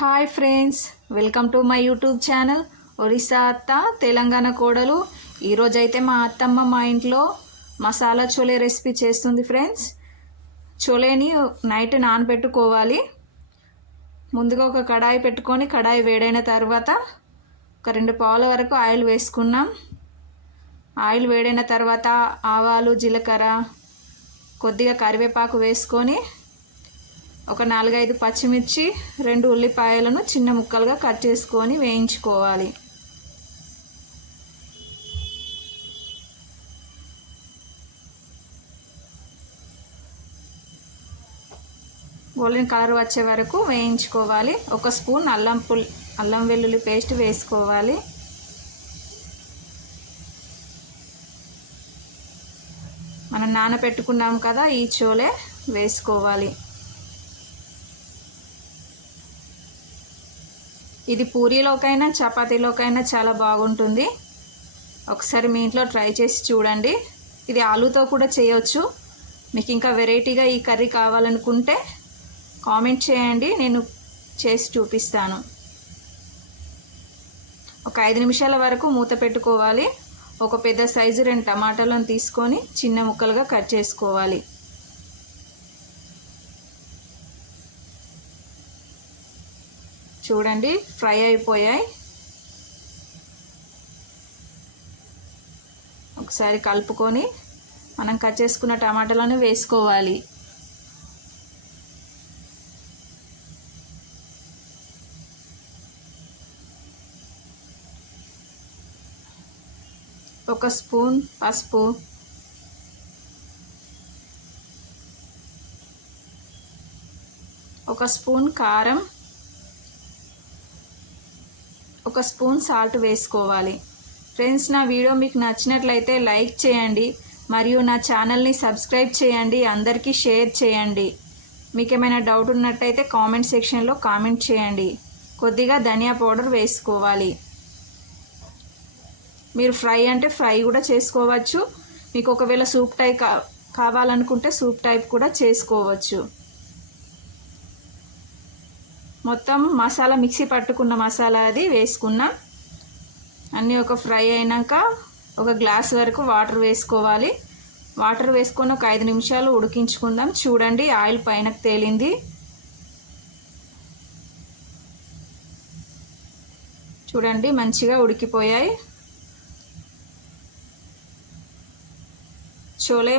Hi friends, welcome to my YouTube channel Orissa అత్త తెలంగాణ కోడలు. ఈరోజైతే మా అత్తమ్మ మా ఇంట్లో మసాలా చోలే రెసిపీ చేస్తుంది ఫ్రెండ్స్. చోలేని నైట్ నానబెట్టుకోవాలి. ముందుగా ఒక కడాయి పెట్టుకొని కడాయి వేడైన తర్వాత ఒక 2 పావుల వరకు ఆయిల్ వేసుకున్నాం. ఆయిల్ వేడైన తర్వాత ఆవాలు, జీలకర్ర, కొద్దిగా కరివేపాకు వేసుకొని ఒక 4-5 పచ్చిమిర్చి, 2 ఉల్లిపాయలను చిన్న ముక్కలుగా కట్ చేసుకొని వేయించుకోవాలి. గోల్డెన్ కలర్ వచ్చే వరకు వేయించుకోవాలి. 1 స్పూన్ అల్లం వెల్లుల్లి పేస్ట్ వేసుకోవాలి. మనం నానబెట్టుకున్నాం కదా, ఈ చోలే వేసుకోవాలి. ఇది పూరీలోకైనా చపాతీలోకైనా చాలా బాగుంటుంది. ఒకసారి మీ ఇంట్లో ట్రై చేసి చూడండి. ఇది ఆలూతో కూడా చేయొచ్చు. మీకు ఇంకా వెరైటీగా ఈ కర్రీ కావాలనుకుంటే కామెంట్ చేయండి, నేను చేసి చూపిస్తాను. ఒక 5 నిమిషాల వరకు మూత పెట్టుకోవాలి. ఒక పెద్ద సైజు 2 టమాటాలను తీసుకొని చిన్న ముక్కలుగా కట్ చేసుకోవాలి. చూడండి, ఫ్రై అయిపోయాయి. ఒకసారి కలుపుకొని మనం కట్ చేసుకున్న టమాటాలను వేసుకోవాలి. ఒక స్పూన్ పసుపు, ఒక స్పూన్ కారం, 1 స్పూన్ సాల్ట్ వేసుకోవాలి. ఫ్రెండ్స్, నా వీడియో మీకు నచ్చినట్లయితే లైక్ చేయండి మరియు నా ఛానల్ని సబ్స్క్రైబ్ చేయండి, అందరికీ షేర్ చేయండి. మీకు ఏమైనా డౌట్ ఉన్నట్టయితే కామెంట్ సెక్షన్లో కామెంట్ చేయండి. కొద్దిగా ధనియా పౌడర్ వేసుకోవాలి. మీరు ఫ్రై అంటే ఫ్రై కూడా చేసుకోవచ్చు. మీకు ఒకవేళ సూప్ టైప్ కావాలనుకుంటే సూప్ టైప్ కూడా చేసుకోవచ్చు. మొత్తం మసాలా మిక్సీ పట్టుకున్న మసాలా అది వేసుకున్నాం. అన్నీ ఒక ఫ్రై అయినాక ఒక గ్లాస్ వరకు వాటర్ వేసుకోవాలి. వాటర్ వేసుకొని ఒక 5 నిమిషాలు ఉడికించుకుందాం. చూడండి, ఆయిల్ పైనకు తేలింది. చూడండి, మంచిగా ఉడికిపోయాయి. చోలే